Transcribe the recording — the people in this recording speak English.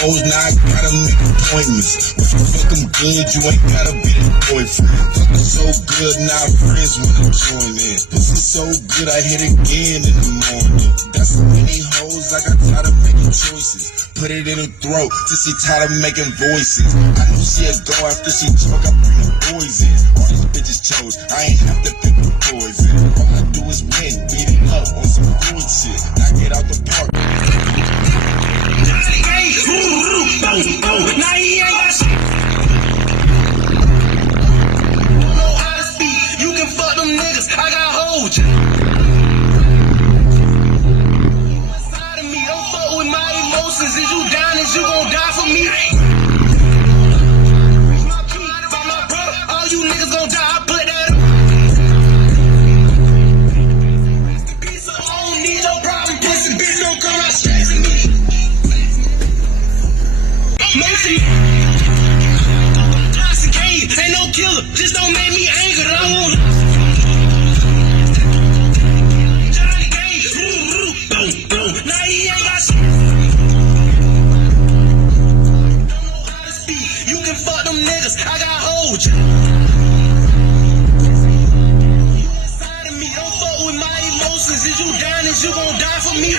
hoes, now I gotta make appointments. If you fuck them good, you ain't gotta be the boyfriend. Fucking so good, now friends wanna join in. Pussy so good, I hit again in the morning. Got so many hoes, I got tired of making choices. Put it in her throat till she tired of making voices. I knew she'd go after she choke, I bring the boys in. All these bitches chose, I ain't have to pick the poison. All I do is win, beat it up on some good shit. Now get out the park. Now he ain't got shit. Don't know how to speak. You can fuck them niggas. I got hold you. Inside of me, don't fuck with my emotions. Is you down? Is you gon' die for me? By my brother, all you niggas gon' die. I put that up. So I don't need no problem. Pussy bitch don't come out straight to me. Mercy. Ain't no killer, just don't make me angry. I won't. Johnny Gage, now he ain't got shit. Don't know how to speak. You can fuck them niggas. I got hold you. Inside of me, don't fuck with my emotions. Is you down? Is you gon' die for me?